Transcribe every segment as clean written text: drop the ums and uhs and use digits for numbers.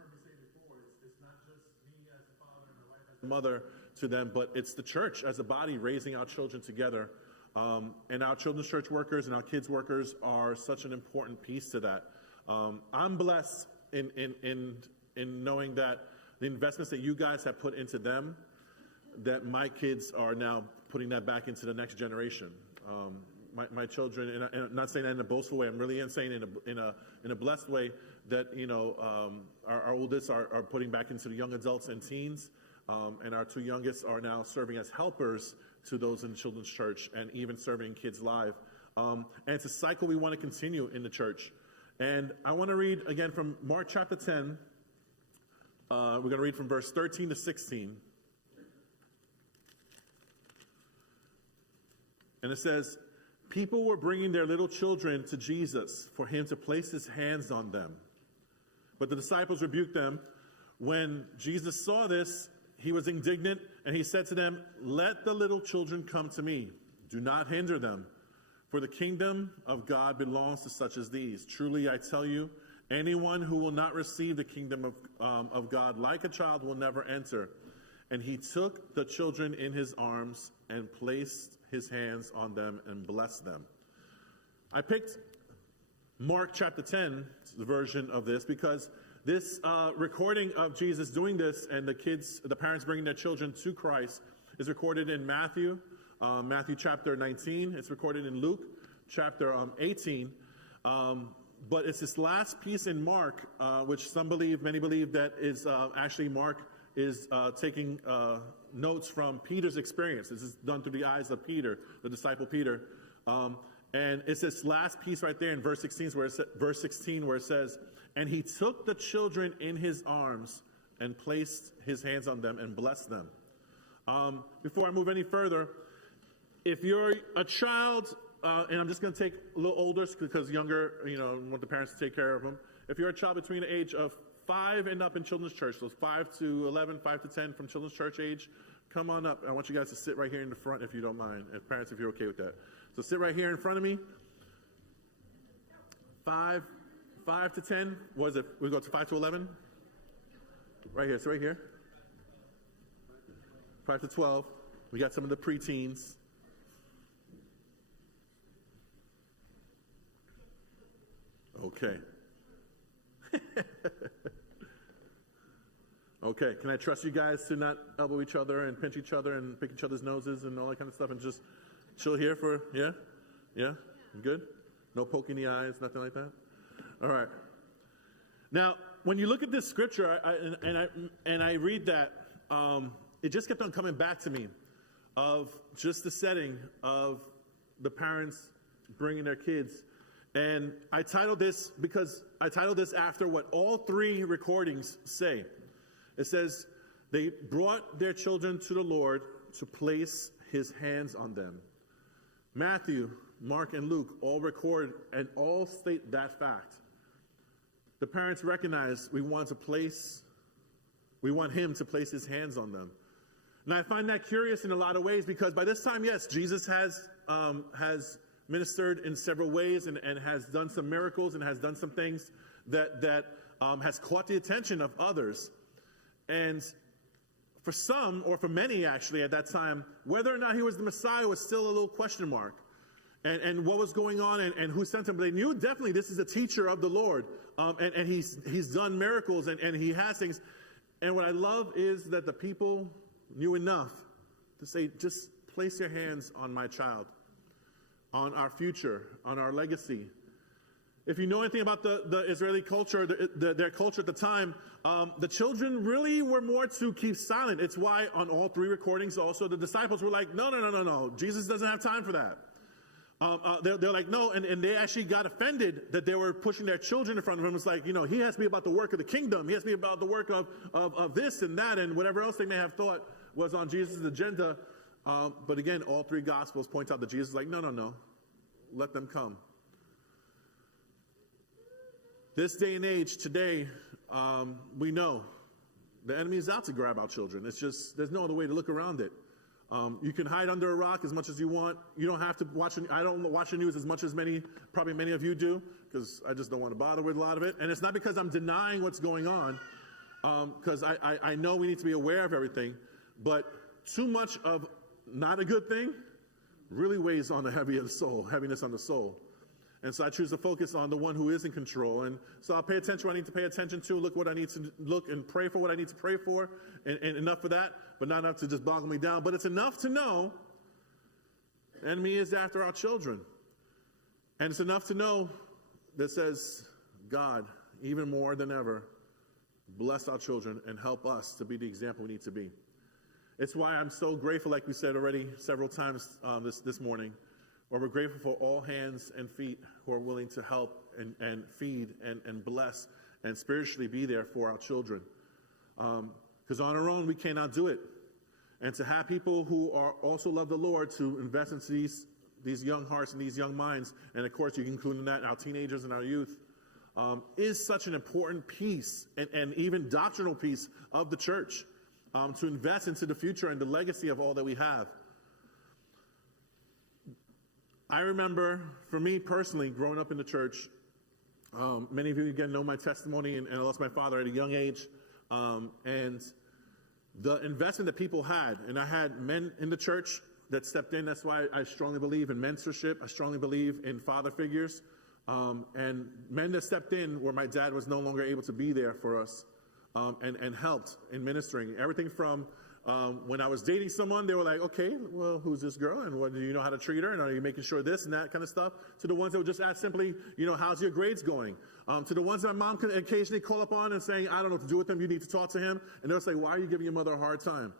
heard me say before, it's not just me as a father and my wife as a mother to them, but it's the church as a body raising our children together. And our children's church workers and our kids workers are such an important piece to that. I'm blessed in knowing that the investments that you guys have put into them, that my kids are now putting that back into the next generation. My children, and I'm not saying that in a boastful way. I'm really saying in a blessed way that our oldest are putting back into the young adults and teens, and our two youngest are now serving as helpers to those in children's church and even serving kids live. And it's a cycle we want to continue in the church. And I want to read again from Mark chapter 10. We're going to read from verse 13 to 16. And it says, people were bringing their little children to Jesus for him to place his hands on them. But the disciples rebuked them. When Jesus saw this, he was indignant, and he said to them, let the little children come to me. Do not hinder them, for the kingdom of God belongs to such as these. Truly, I tell you, anyone who will not receive the kingdom of God like a child will never enter. And he took the children in his arms and placed his hands on them and blessed them. I picked Mark chapter 10, the version of this, because this recording of Jesus doing this and the parents bringing their children to Christ is recorded in Matthew chapter 19. It's recorded in Luke chapter 18. But it's this last piece in Mark, which many believe that is actually Mark is taking notes from Peter's experience. This is done through the eyes of Peter, the disciple Peter. And it's this last piece right there in verse 16 where it says, and he took the children in his arms and placed his hands on them and blessed them. Before I move any further, if you're a child, and I'm just going to take a little older because younger, want the parents to take care of them. If you're a child between the age of 5 and up in children's church, so 5 to 11, 5 to 10 from children's church age, come on up. I want you guys to sit right here in the front if you don't mind, and parents, if you're okay with that. So sit right here in front of me. 5 to 10, what is it? We go to 5 to 11? Right here, so right here. 5 to 12. We got some of the preteens. Okay. Okay, can I trust you guys to not elbow each other and pinch each other and pick each other's noses and all that kind of stuff and just chill here for, yeah? Yeah? Good? No poking the eyes, nothing like that? All right. Now, when you look at this scripture, I read that, it just kept on coming back to me of just the setting of the parents bringing their kids. And I titled this after what all three recordings say. It says, they brought their children to the Lord to place his hands on them. Matthew, Mark, and Luke all record and all state that fact. The parents recognize we want him to place his hands on them. And I find that curious in a lot of ways because by this time, yes, Jesus has ministered in several ways and has done some miracles and has done some things that has caught the attention of others. And for some, or for many actually at that time, whether or not he was the Messiah was still a little question mark. And what was going on and who sent him. But they knew definitely this is a teacher of the Lord. And he's done miracles and he has things. And what I love is that the people knew enough to say, just place your hands on my child, on our future, on our legacy. If you know anything about the Israeli culture, their culture at the time, the children really were more to keep silent. It's why on all three recordings also the disciples were like, no. Jesus doesn't have time for that. They're like, no, and they actually got offended that they were pushing their children in front of him. It's like, he has to be about the work of the kingdom. He has to be about the work of this and that and whatever else they may have thought was on Jesus' agenda. But again, all three Gospels point out that Jesus is like, no. Let them come. This day and age, today, we know the enemy is out to grab our children. It's just, there's no other way to look around it. You can hide under a rock as much as you want. You don't have to watch, I don't watch the news as much as probably many of you do, because I just don't want to bother with a lot of it. And it's not because I'm denying what's going on. because I know we need to be aware of everything, but too much of not a good thing really weighs on the heaviness on the soul. And so I choose to focus on the one who is in control. And so I'll pay attention to what I need to pay attention to, look what I need to look and pray for what I need to pray for, and enough for that, but not enough to just boggle me down. But it's enough to know the enemy is after our children. And it's enough to know that says, God, even more than ever, bless our children and help us to be the example we need to be. It's why I'm so grateful, like we said already several times this morning, where we're grateful for all hands and feet who are willing to help and feed and bless and spiritually be there for our children. Because on our own, we cannot do it. And to have people who are also love the Lord to invest into these young hearts and these young minds, and of course you can include in that our teenagers and our youth, is such an important piece and even doctrinal piece of the church, to invest into the future and the legacy of all that we have. I remember, for me personally, growing up in the church, many of you again know my testimony, and I lost my father at a young age, and the investment that people had, and I had men in the church that stepped in. That's why I strongly believe in mentorship. I strongly believe in father figures, and men that stepped in where my dad was no longer able to be there for us, and helped in ministering. Everything from when I was dating someone, they were like, okay, well, who's this girl? And what, do you know how to treat her? And are you making sure this and that kind of stuff? To the ones that would just ask simply, how's your grades going? To the ones that my mom could occasionally call up on and saying, I don't know what to do with them. You need to talk to him. And they'll say, why are you giving your mother a hard time?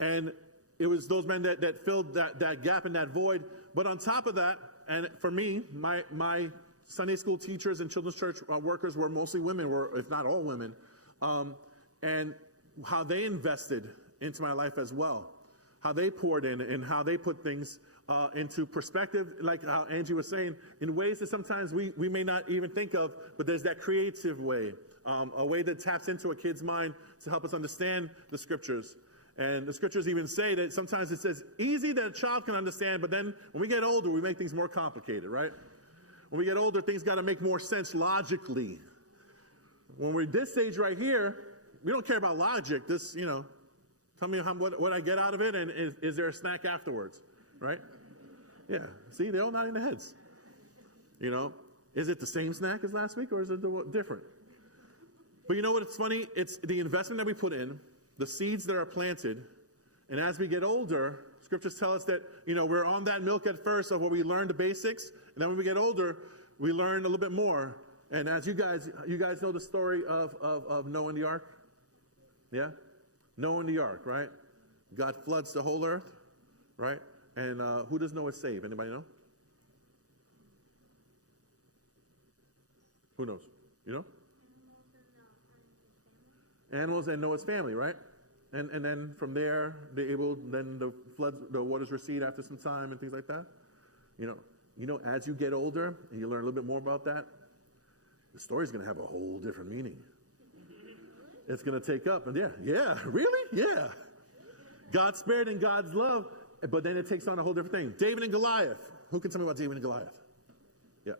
And it was those men that filled that gap and that void. But on top of that, and for me, my Sunday school teachers and children's church workers were mostly women, if not all women. And how they invested into my life as well, how they poured in and how they put things into perspective, like how Angie was saying, in ways that sometimes we may not even think of, but there's that creative way, a way that taps into a kid's mind to help us understand the scriptures. And the scriptures even say that sometimes it says easy that a child can understand, but then when we get older, we make things more complicated, right? When we get older, things got to make more sense logically. When we're this age right here, we don't care about logic. Tell me what I get out of it, and is there a snack afterwards, right? Yeah. See, they're all nodding their heads. Is it the same snack as last week, or is it different? But you know what? It's funny. It's the investment that we put in, the seeds that are planted, and as we get older, scriptures tell us that we're on that milk at first of where we learn the basics, and then when we get older, we learn a little bit more. And as you guys know the story of Noah and the ark. Yeah? Noah and the ark, right? God floods the whole earth, right? And who does Noah save? Anybody know? Who knows? You know? Animals and Noah's family, right? And then from there, then the waters recede after some time and things like that. As you get older and you learn a little bit more about that, the story's going to have a whole different meaning. It's going to take up, and really? Yeah. God's spirit and God's love, but then it takes on a whole different thing. David and Goliath. Who can tell me about David and Goliath? Yeah.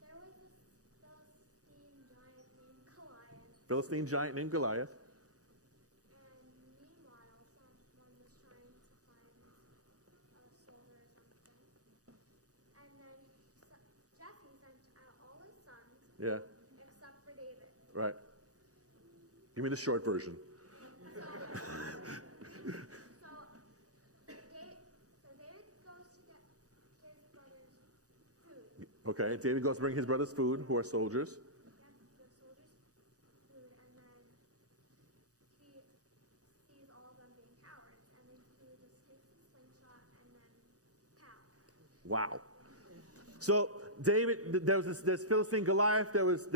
There was this Philistine giant named Goliath. Philistine giant named Goliath. And meanwhile, someone was trying to find a soldier or something. And then Jesse sent out all his sons, Yeah. except for David. Right. Give me the short version. So David goes to get his brother's food. Okay. David goes to bring his brother's food, who are soldiers. Yep, the soldiers' food, and then he sees all of them being cowards, and then he just takes his slingshot and then pow. Wow. So David, there was this Philistine Goliath that was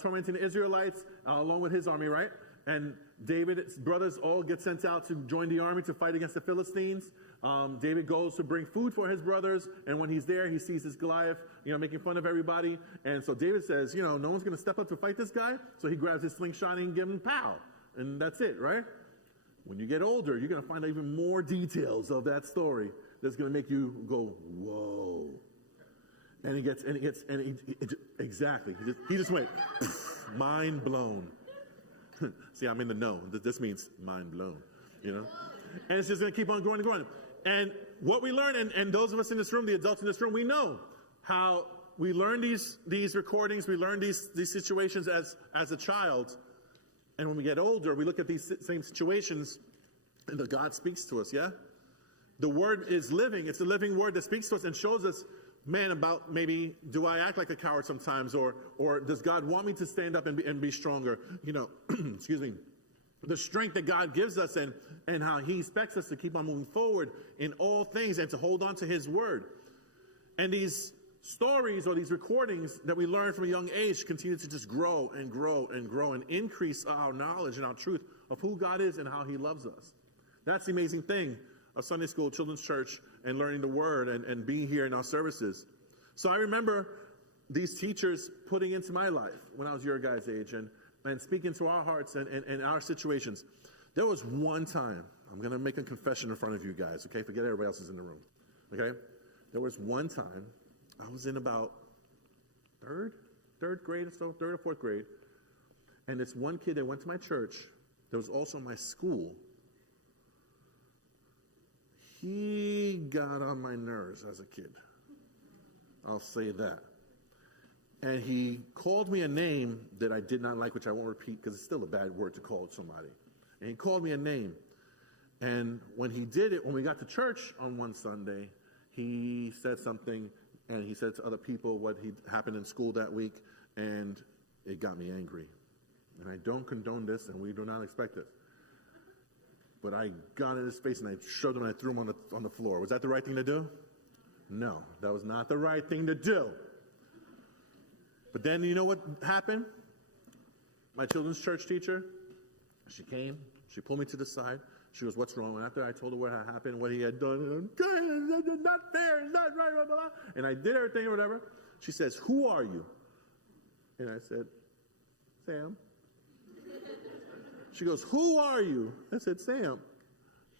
tormenting the Israelites along with his army, right? And David's brothers all get sent out to join the army to fight against the Philistines. David goes to bring food for his brothers, and when he's there, he sees this Goliath, making fun of everybody. And so David says, no one's going to step up to fight this guy. So he grabs his slingshot and gives him pow, and that's it, right? When you get older, you're going to find out even more details of that story that's going to make you go, whoa. And exactly. He just went, Mind blown. See, I'm in the know. This means mind blown, you know? And it's just going to keep on growing and growing. And what we learn, and those of us in this room, the adults in this room, we know how we learn these recordings, we learn these situations as a child. And when we get older, we look at these same situations, and the God speaks to us, yeah? The word is living. It's the living word that speaks to us and shows us, man, about maybe, do I act like a coward sometimes? Or does God want me to stand up and be stronger? You know, excuse me. The strength that God gives us and how he expects us to keep on moving forward in all things and to hold on to his word. And these stories or these recordings that we learn from a young age continue to just grow and grow and grow and increase our knowledge and our truth of who God is and how he loves us. That's the amazing thing of Sunday school, children's church, and learning the word and being here in our services. So I remember these teachers putting into my life when I was your guys' age and speaking to our hearts and our situations. There was one time, I'm going to make a confession in front of you guys, okay? Forget everybody else is in the room, okay? There was one time, I was in about third grade or so, third or fourth grade, and this one kid that went to my church, that was also my school, he got on my nerves as a kid. I'll say that. And he called me a name that I did not like, which I won't repeat because it's still a bad word to call somebody. And he called me a name. And when he did it, when we got to church on one Sunday, he said something, and he said to other people what happened in school that week, and it got me angry. And I don't condone this, and we do not expect this. But I got in his face, and I shoved him, and I threw him on the floor. Was that the right thing to do? No, that was not the right thing to do. But then you know what happened? My children's church teacher, she came, she pulled me to the side. She goes, "What's wrong?" And after I told her what had happened, what he had done, it's not fair, it's not right, blah, blah, blah. And I did everything or whatever. She says, "Who are you?" And I said, "Sam." She goes, "Who are you?" I said, "Sam."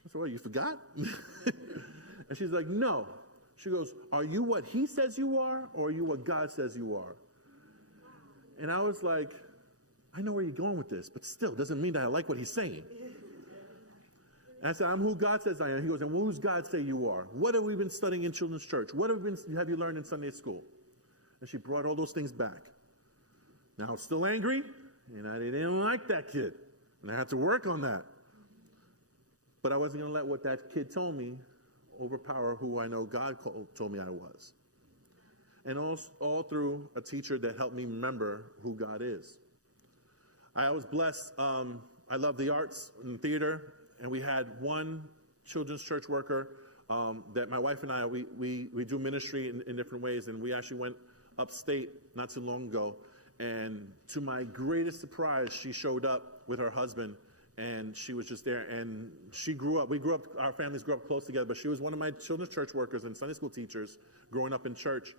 I said, "What, you forgot?" And she's like, "No." She goes, "Are you what he says you are, or are you what God says you are?" And I was like, I know where you're going with this, but still, doesn't mean that I like what he's saying. And I said, "I'm who God says I am." He goes, "And who does God say you are? What have we been studying in children's church? What have you learned in Sunday school?" And she brought all those things back. Now, I was still angry, and I didn't like that kid. And I had to work on that. But I wasn't going to let what that kid told me overpower who I know God told me I was. And all through a teacher that helped me remember who God is. I was blessed. I love the arts and theater, and we had one children's church worker that my wife and I, we do ministry in different ways, and we actually went upstate not too long ago, and to my greatest surprise, she showed up with her husband, and she was just there, and our families grew up close together, but she was one of my children's church workers and Sunday school teachers growing up in church.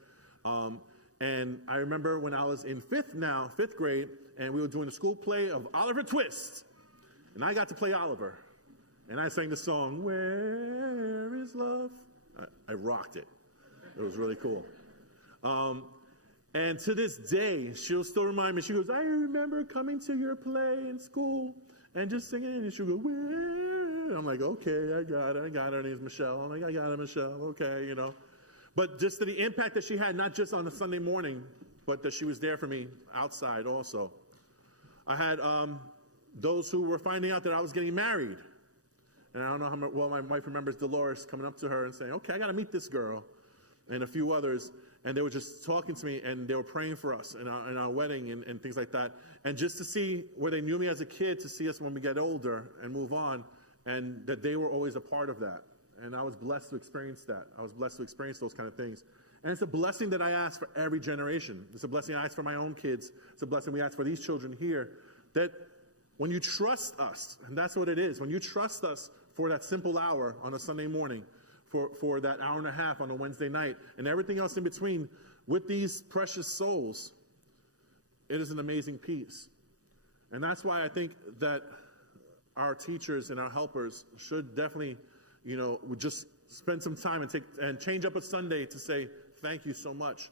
And I remember when I was in fifth grade, and we were doing the school play of Oliver Twist. And I got to play Oliver. And I sang the song, "Where is Love?" I rocked it. It was really cool. And to this day, she'll still remind me. She goes, "I remember coming to your play in school and just singing." And she'll go, "Where?" I'm like, "Okay, I got it. Her name's Michelle." I'm like, "I got it, Michelle." Okay, you know. But just to the impact that she had, not just on a Sunday morning, but that she was there for me outside also. I had those who were finding out that I was getting married. And I don't know how well my wife remembers Dolores coming up to her and saying, "Okay, I got to meet this girl," and a few others. And they were just talking to me, and they were praying for us in our wedding and things like that. And just to see where they knew me as a kid, to see us when we get older and move on, and that they were always a part of that. And I was blessed to experience that. I was blessed to experience those kind of things. And it's a blessing that I ask for every generation. It's a blessing I ask for my own kids. It's a blessing we ask for these children here. That when you trust us, and that's what it is, when you trust us for that simple hour on a Sunday morning, for that hour and a half on a Wednesday night, and everything else in between, with these precious souls, it is an amazing piece. And that's why I think that our teachers and our helpers should definitely, would just spend some time and change up a Sunday to say thank you so much.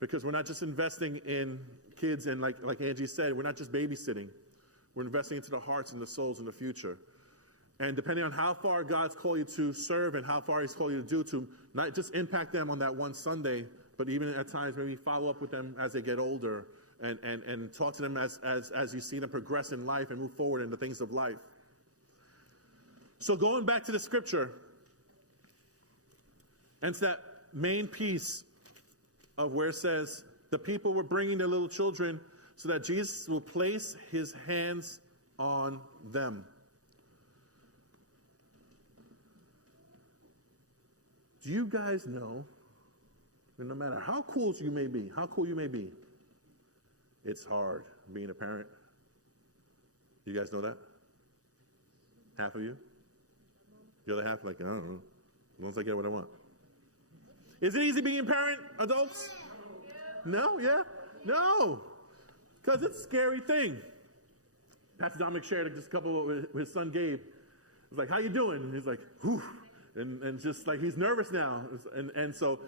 Because we're not just investing in kids, and like Angie said, we're not just babysitting. We're investing into the hearts and the souls in the future. And depending on how far God's called you to serve and how far he's called you to do, to not just impact them on that one Sunday, but even at times maybe follow up with them as they get older and talk to them as you see them progress in life and move forward in the things of life. So going back to the scripture, and it's that main piece of where it says, the people were bringing their little children so that Jesus will place his hands on them. Do you guys know that no matter how cool you may be, it's hard being a parent? You guys know that? Half of you? The other half, like, I don't know. As long as I get what I want. Is it easy being a parent, adults? No? Yeah? No. Because it's a scary thing. Pastor Dominic shared just a couple with his son Gabe. He's like, how you doing? And he's like, whew. And just like, he's nervous now. And so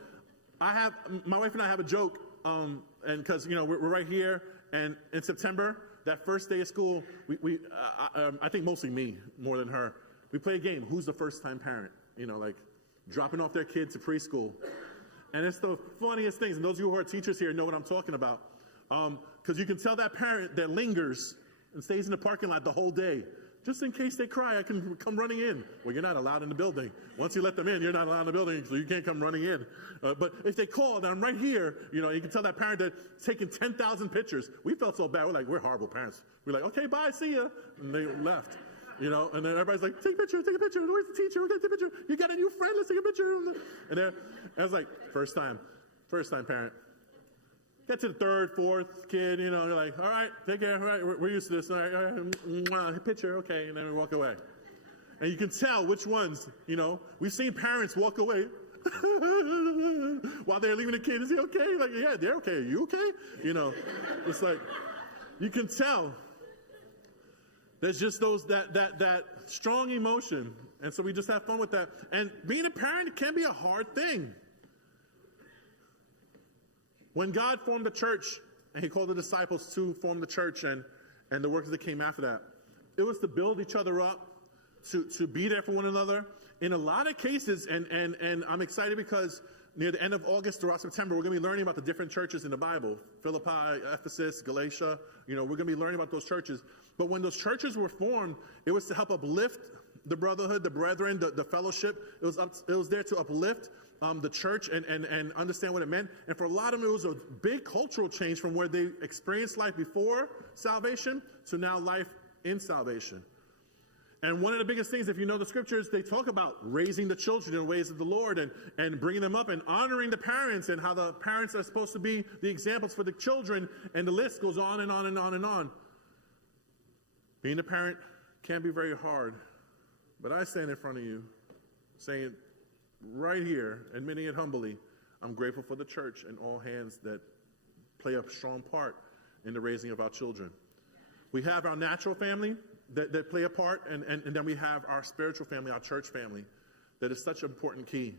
my wife and I have a joke, and because, we're right here, and in September, that first day of school, I think mostly me, more than her, we play a game, who's the first-time parent? Like dropping off their kid to preschool. And it's the funniest things, and those of you who are teachers here know what I'm talking about, because you can tell that parent that lingers and stays in the parking lot the whole day. Just in case they cry, I can come running in. Well, you're not allowed in the building. Once you let them in, you're not allowed in the building, so you can't come running in. But if they call, then I'm right here. You can tell that parent that's taking 10,000 pictures. We felt so bad. We're horrible parents. We're like, okay, bye, see ya. And they left. And then everybody's like, take a picture. Where's the teacher? We're going to take a picture. You got a new friend? Let's take a picture. And then I was like, first time parent. Get to the third, fourth kid, they're like, all right, take care. All right, we're used to this. All right, picture, okay. And then we walk away. And you can tell which ones, we've seen parents walk away while they're leaving the kid. Is he okay? Like, yeah, they're okay. Are you okay? It's like, you can tell. There's just that strong emotion. And so we just have fun with that. And being a parent can be a hard thing. When God formed the church, and he called the disciples to form the church and the works that came after that, it was to build each other up, to be there for one another. In a lot of cases, and I'm excited because near the end of August throughout September, we're going to be learning about the different churches in the Bible. Philippi, Ephesus, Galatia, we're going to be learning about those churches. But when those churches were formed, it was to help uplift the brotherhood, the brethren, the fellowship. It was there to uplift the church and understand what it meant. And for a lot of them, it was a big cultural change from where they experienced life before salvation to now life in salvation. And one of the biggest things, if you know the scriptures, they talk about raising the children in the ways of the Lord and bringing them up and honoring the parents and how the parents are supposed to be the examples for the children. And the list goes on and on and on and on. Being a parent can be very hard. But I stand in front of you saying right here, admitting it humbly, I'm grateful for the church and all hands that play a strong part in the raising of our children. We have our natural family that play a part, and then we have our spiritual family, our church family, that is such an important key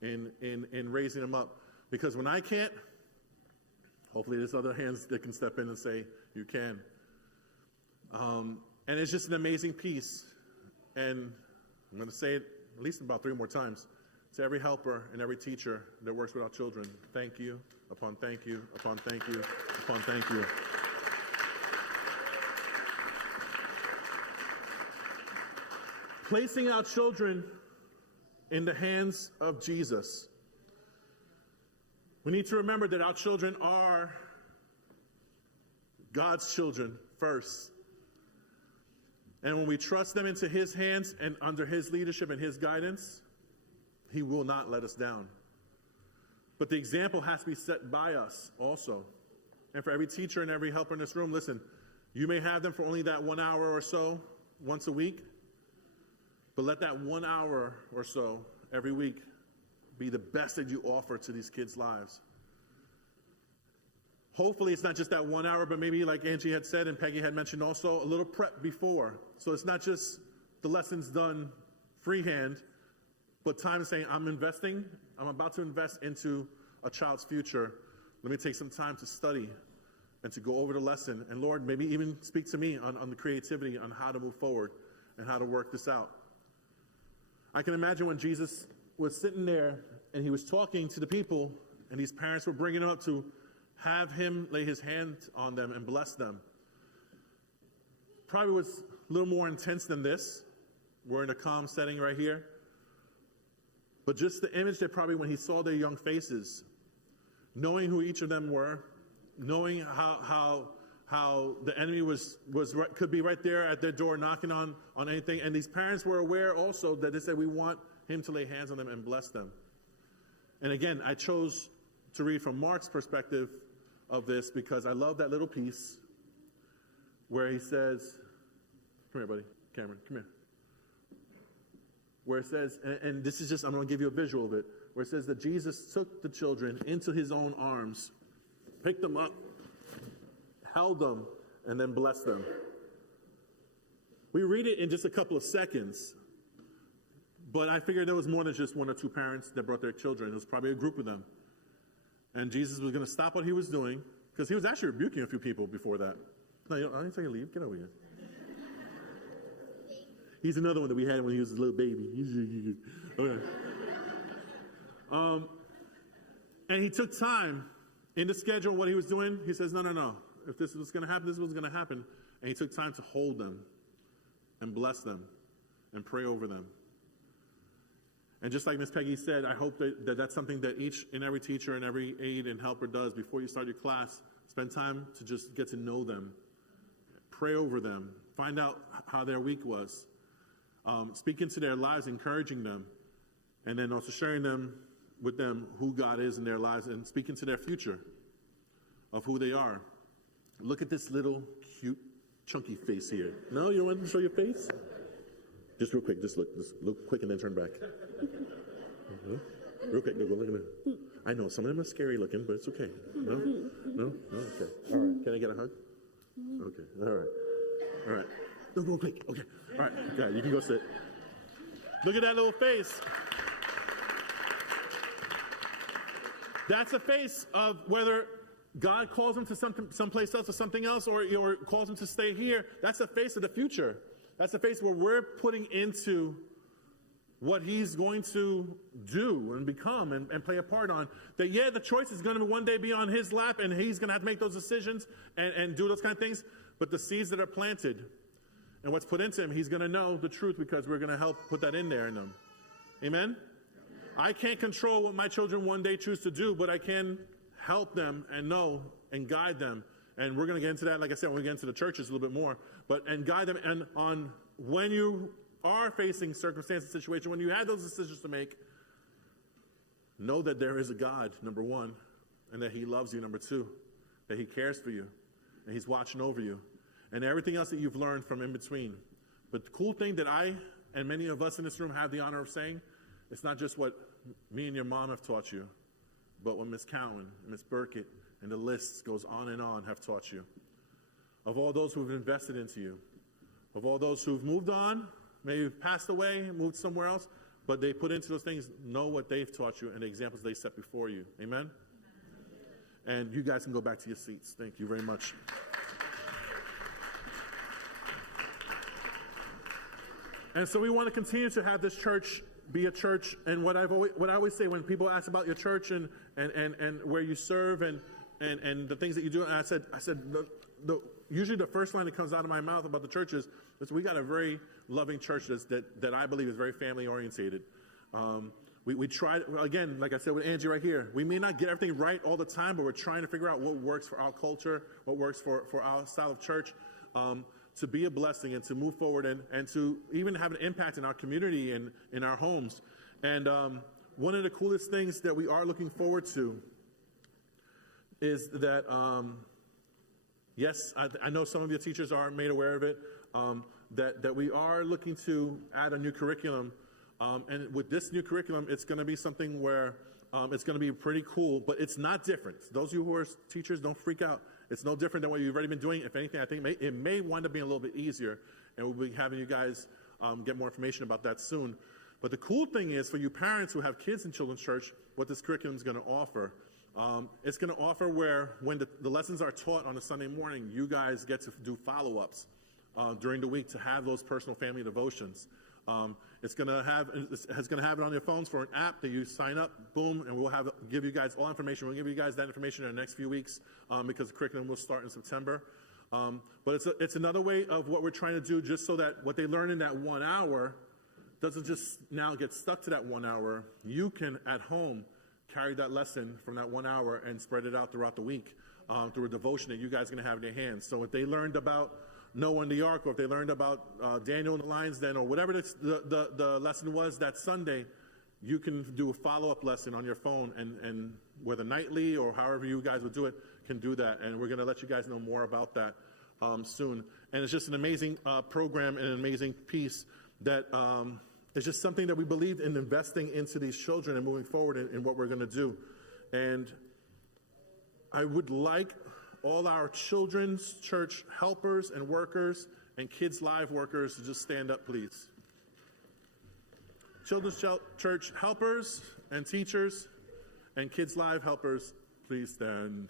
in raising them up. Because when I can't, hopefully there's other hands that can step in and say, you can. And it's just an amazing piece. And I'm going to say it at least about 3 more times. To every helper and every teacher that works with our children, thank you, upon thank you, upon thank you, upon thank you. Placing our children in the hands of Jesus. We need to remember that our children are God's children first. And when we trust them into his hands and under his leadership and his guidance, he will not let us down. But the example has to be set by us also. And for every teacher and every helper in this room, listen, you may have them for only that 1 hour or so once a week, but let that 1 hour or so every week be the best that you offer to these kids' lives. Hopefully it's not just that 1 hour, but maybe like Angie had said and Peggy had mentioned also, a little prep before. So it's not just the lessons done freehand, but time saying, I'm about to invest into a child's future. let me take some time to study and to go over the lesson. And Lord, maybe even speak to me on the creativity on how to move forward and how to work this out. I can imagine when Jesus was sitting there and he was talking to the people and these parents were bringing him up to have him lay his hand on them and bless them. Probably was a little more intense than this. We're in a calm setting right here. But just the image that probably when he saw their young faces, knowing who each of them were, knowing how the enemy could be right there at their door knocking on anything. And these parents were aware also that they said, we want him to lay hands on them and bless them. And again, I chose to read from Mark's perspective of this because I love that little piece where he says, come here, buddy, Cameron, come here. Where it says, and this is just, I'm going to give you a visual of it, where it says that Jesus took the children into his own arms, picked them up, held them, and then blessed them. We read it in just a couple of seconds, but I figured there was more than just one or two parents that brought their children. It was probably a group of them. And Jesus was going to stop what he was doing, because he was actually rebuking a few people before that. No, I didn't tell you to leave. Get over here. He's another one that we had when he was a little baby. Okay. And he took time in the schedule, what he was doing. He says, no. If this was going to happen, this was going to happen. And he took time to hold them and bless them and pray over them. And just like Miss Peggy said, I hope that that's something that each and every teacher and every aide and helper does before you start your class. Spend time to just get to know them. Pray over them. Find out how their week was. Speak into their lives, encouraging them. And then also sharing with them who God is in their lives and speak into their future of who they are. Look at this little cute chunky face here. No, you don't want to show your face? Just real quick, just look quick and then turn back. Real quick, go look at them. I know, some of them are scary looking, but it's okay. No? Okay. All right, can I get a hug? Okay, all right. No, go quick, okay. All right, okay, you can go sit. Look at that little face. That's a face of whether God calls him to someplace else or something else, or calls him to stay here. That's the face of the future. That's the face where we're putting into what he's going to do and become and play a part on. That, yeah, the choice is going to one day be on his lap, and he's going to have to make those decisions and do those kind of things. But the seeds that are planted and what's put into him, he's going to know the truth because we're going to help put that in there in them. Amen? I can't control what my children one day choose to do, but I can help them and know and guide them. And we're going to get into that, like I said, when we get into the churches a little bit more. And guide them and on when you are facing circumstances, situation, when you have those decisions to make, know that there is a God, number one, and that he loves you, number two, that he cares for you, and he's watching over you, and everything else that you've learned from in between. But the cool thing that I and many of us in this room have the honor of saying, it's not just what me and your mom have taught you, but what Miss Cowan and Miss Burkett and the list goes on and on have taught you. Of all those who have invested into you, of all those who've moved on, maybe passed away, moved somewhere else, but they put into those things, know what they've taught you and the examples they set before you. Amen? And you guys can go back to your seats. Thank you very much. And so we want to continue to have this church be a church. And what I always say when people ask about your church and where you serve and the things that you do, and I said usually the first line that comes out of my mouth about the church is we got a very loving church that I believe is very family orientated. We try, again, like I said with Angie right here, we may not get everything right all the time, but we're trying to figure out what works for our culture, what works for our style of church, to be a blessing and to move forward and to even have an impact in our community and in our homes. And one of the coolest things that we are looking forward to is that, yes, I know some of your teachers are made aware of it, that we are looking to add a new curriculum. And with this new curriculum, it's going to be something where it's going to be pretty cool, but it's not different. Those of you who are teachers, don't freak out. It's no different than what you've already been doing. If anything, I think it may wind up being a little bit easier, and we'll be having you guys get more information about that soon. But the cool thing is, for you parents who have kids in children's church, what this curriculum is going to offer. It's going to offer where when the lessons are taught on a Sunday morning, you guys get to do follow-ups during the week to have those personal family devotions. It's going to have it on your phones for an app that you sign up, boom, and we'll give you guys all information. We'll give you guys that information in the next few weeks because the curriculum will start in September. But it's another way of what we're trying to do, just so that what they learn in that 1 hour doesn't just now get stuck to that 1 hour. You can, at home, carry that lesson from that 1 hour and spread it out throughout the week through a devotion that you guys are going to have in your hands. So if they learned about Noah and the ark, or if they learned about Daniel and the lion's den, or whatever the lesson was that Sunday, you can do a follow-up lesson on your phone, and whether nightly or however you guys would do it, can do that. And we're going to let you guys know more about that soon. And it's just an amazing program and an amazing piece that is just something that we believe in investing into these children and moving forward in what we're going to do. And I would like all our children's church helpers and workers and Kids Live workers to just stand up, please. Children's church helpers and teachers and Kids Live helpers, please stand.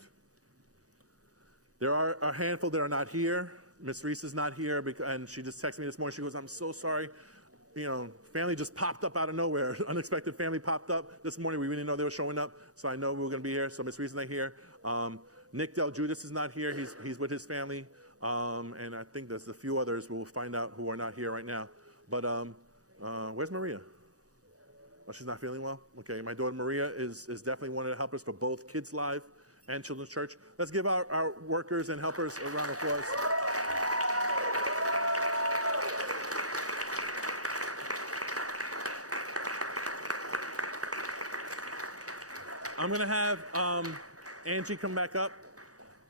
There are a handful that are not here. Miss Reese is not here, and she just texted me this morning. She goes, "I'm so sorry. Family just popped up out of nowhere. Unexpected family popped up this morning. We didn't know they were showing up, so I know we were going to be here. So Miss Reese is not here. Nick Del Judas is not here. He's with his family, and I think there's a few others. We'll find out who are not here right now. But where's Maria? Oh, she's not feeling well? Okay, my daughter Maria is definitely one of the helpers for both Kids Live and Children's Church. Let's give our workers and helpers a round of applause. I'm going to have Angie come back up,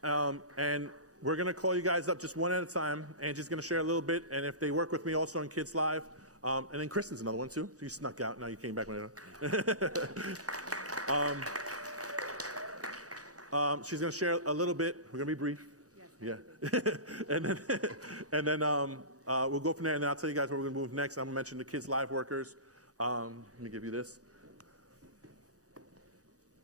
and we're going to call you guys up just one at a time. Angie's going to share a little bit, and if they work with me also in Kids Live, and then Kristen's another one too. So you snuck out, now you came back. She's going to share a little bit. We're going to be brief. Yes. Yeah. and then we'll go from there, and then I'll tell you guys where we're going to move next. I'm going to mention the Kids Live workers. Let me give you this.